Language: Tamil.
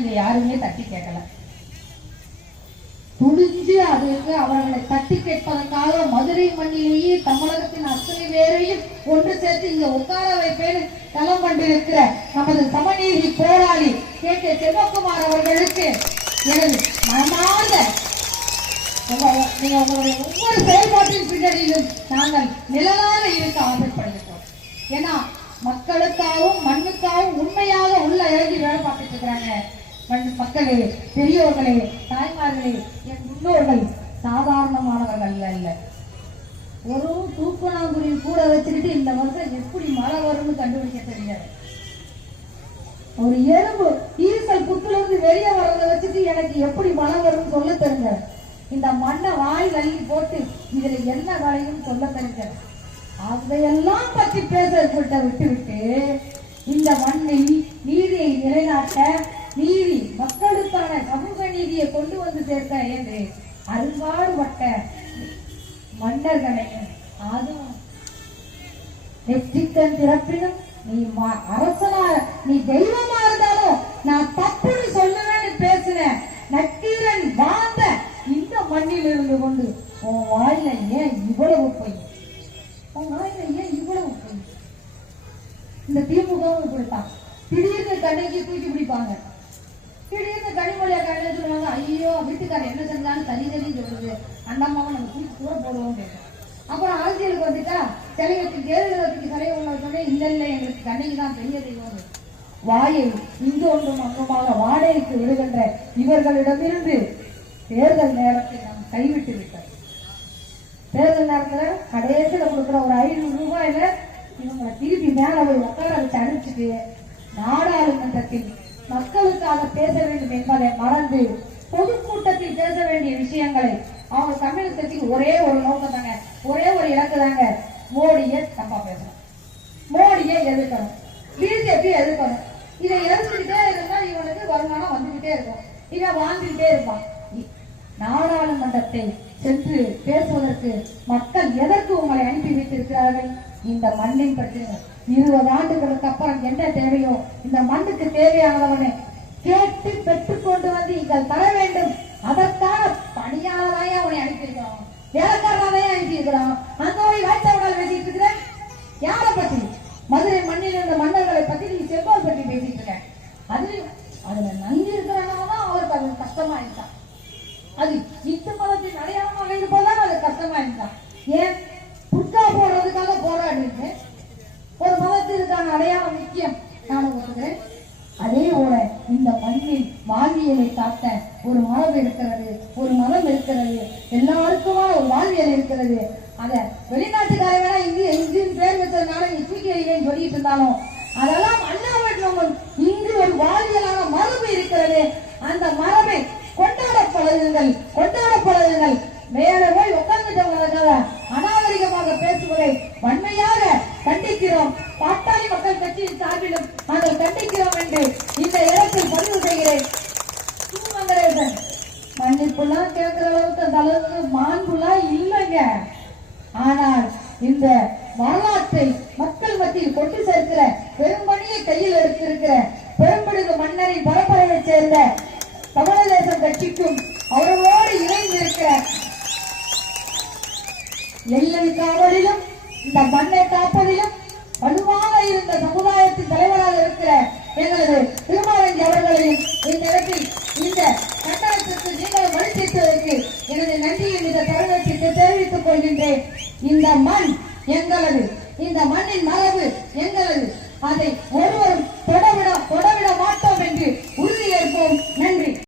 இங்க யாருமே தட்டி கேட்கல. துணிஞ்சு அதற்கு அவர்களை தட்டி கேட்பதற்காக மதுரை மண்ணிலேயே தமிழகத்தின் அத்தனை பேரையும் ஒன்று சேர்த்து இங்க உட்கார வைப்பேன்னு தளம் கொண்டிருக்கிற நமது சமநீதி போராளி கே. கே. செல்வகுமார் அவர்களுக்கு எனது மனமார்ந்த உங்களுடைய ஒவ்வொரு செயல்பாட்டின் பின்னணியிலும் நாங்கள் நிழலாக இருக்க ஆசைப்படுகிறோம் ஏன்னா மக்களுக்காகவும் மண்ணுக்காகவும் உண்மையாக உள்ள இறங்கி வேலை பார்த்துட்டு இருக்கிறாங்க. மக்களே பெரியோர்களே தாய்மார்களே என் முன்னோர்கள் சாதாரணமானவர்கள் அல்ல. ஒரு தூக்குனாங்குருவி கூட வச்சுக்கிட்டு இந்த வருஷம் எப்படி மழை வரும்னு கண்டுபிடிக்க தெரியாது. ஒரு எறும்பு ஈசல் புத்துல இருந்து வெளியே வர்றதை வச்சுட்டு எனக்கு எப்படி மழை வரும்னு சொல்ல தெரிஞ்ச இந்த மண்ணை வாய் அள்ளி போட்டு இதுல என்ன வரையும் சொல்ல தெரிஞ்ச அதையெல்லாம் பற்றி பேச விட்டு விட்டு இந்த மண்ணை நீரை நிலைநாட்ட நீதி மக்களுக்கான சமூக நீதியை கொண்டு வந்து சேர்க்க என்று அரும்பாடுபட்ட மன்னர்களையும் அதுவும் நெற்றிக்கண் திறப்பினும் நீ அரசனா நீ தெய்வமா இருந்தாலும் நான் தப்புன்னு சொல்லுவேன்னு பேசுன நக்கீரன் வாழ்ந்த இந்த மண்ணில் இருந்து கொண்டு உன் வாயில ஏன் இவ்வளவு பொய்? உன் வாயில ஏன் இவ்வளவு பொய்? இந்த திமுகவும் இப்படித்தான். திடீர்னு கண்ணைக்கு தூக்கி பிடிப்பாங்க. திடீர்னு கனிமொழியா கண்ணு சொல்லுவாங்க ஐயோ வீட்டுக்காரர் என்ன செஞ்சாலும் தனி தனி சொல்லுது அந்த அம்மாவை நம்ம தூக்கி கூட போடுவோம் கேட்டேன். அப்புறம் அரசியலுக்கு வந்துட்டா சிலைகளுக்கு தேர்தலுக்கு சிலை உள்ள சொன்னே இல்ல இல்ல எங்களுக்கு கண்ணைக்கு தான் பெரிய தெய்வம். வாயை இங்கு ஒன்றும் அங்குமாக வாடகைக்கு விடுகின்ற இவர்களிடமிருந்து தேர்தல் நேரத்தை நாம் கைவிட்டு விட்டோம். தேர்தல் நேரத்தில் கடைசியில் கொடுக்குற ஒரு ஐநூறு ரூபாயில இவங்களை திருப்பி மேலே போய் உட்கார வச்சு அனுப்பிச்சுட்டு நாடாளுமன்றத்தில் மக்களுக்காக பேச வேண்டும் என்பதை மறந்து பொதுக்கூட்டத்தில் பேச வேண்டிய விஷயங்களை அவங்க கம்யூனிஸ்ட் கட்சிக்கு ஒரே ஒரு நோக்கம் தாங்க ஒரே ஒரு இலக்கு தாங்க மோடியை தப்பா பேசணும். மோடியை எதிர்க்கணும். பிஜேபி எதிர்க்கணும். இதை எதிர்த்துக்கிட்டே இருந்தா இவனுக்கு வருமானம் வந்துகிட்டே இருக்கும். இவன் வாழ்ந்துகிட்டே இருப்பான். நாடாளுமன்றத்தை சென்று பேசுவதற்கு மக்கள் எதற்கு உங்களை அனுப்பி வைத்திருக்கிறார்கள்? இந்த மண்ணின் பற்றி இருபது ஆண்டுகளுக்கு அப்புறம் என்ன தேவையோ இந்த மண்ணுக்கு தேவையானவனை கேட்டு பெற்றுக்கொண்டு வந்து நீங்கள் தர வேண்டும். அதற்கான பணியாளராயே அவனை அனுப்பியிருக்கிறோம். வேலைக்காரனாவே அனுப்பியிருக்கிறோம். அந்த மாதிரி வாய்த்தவனால் பேசிட்டு இருக்கிறேன். யாரை பற்றி மதுரை மண்ணில் இருந்த மன்னர்களை பத்தி நீ செவ்வாய் பற்றி பேசிட்டு இருக்க. அதுலயும் அதுல நன்றி இருக்கிறனால தான் அவருக்கு அது கஷ்டமா இருக்கான் அது இந்து மதத்தின் அடையாளமாக இருப்பதால் அது கஷ்டமா இருந்தான் ஏன்? புட்கா போடுறதுக்காக போராடிட்டு ஒரு மதத்திற்கான அடையாளம் முக்கியம் நான் சொல்றேன் அதே போல இந்த மண்ணில் வாழ்வியலை காத்த ஒரு மதம் இருக்கிறது ஒரு மதம் இருக்கிறது எல்லாருக்குமா ஒரு வாழ்வியல் இருக்கிறது. அத வெளிநாட்டுக்காரங்க வேணா இந்திய இந்தியன் பேர் வச்சதுனால நீ தூக்கி எறிவேன்னு சொல்லிட்டு இருந்தாலும் அதெல்லாம் அண்ணாவட்டம் இங்கு ஒரு வாழ்வியலான மரபு இருக்கிறது அந்த மரபை கொண்டாடப்படுங்கள் கொண்டாடப்படுங்கள் போய் உட்கார்ந்துட்டவங்களுக்காக அநாகரிகமாக பேசுவதை வன்மையாக கண்டிக்கிறோம். பாட்டாளி மக்கள் கட்சியின் சார்பிலும் நாங்கள் கண்டிக்கிறோம் என்று இந்த இடத்தில் பதிவு செய்கிறேன். சூமங்கரேசன் மன்னிப்புலாம் கேட்கிற அளவுக்கு அந்த அளவுக்கு மாண்புலாம் இல்லைங்க. ஆனால் இந்த வரலாற்றை மக்கள் மத்தியில் கொண்டு சேர்க்கிற பெரும்பணியை கையில் எடுத்திருக்கிற பெரும்படுகு மன்னரின் பரம்பரையைச் சேர்ந்த தமிழதேசம் கட்சிக்கும் அவர்களோடு இணைந்திருக்கிற எல்லை காவலிலும் இந்த மண்ணை காப்பதிலும் வலுவாக இருந்த சமுதாயத்தின் தலைவராக இருக்கிற எங்களது திருமாவஞ்சி அவர்களையும் இந்த இடத்தில் இந்த கட்டணத்திற்கு நீங்கள் வழித்ததற்கு எனது நன்றியை இந்த தருணத்திற்கு தெரிவித்துக் கொள்கின்றேன். இந்த மண் எங்களது இந்த மண்ணின் மரபு எங்களது. அதை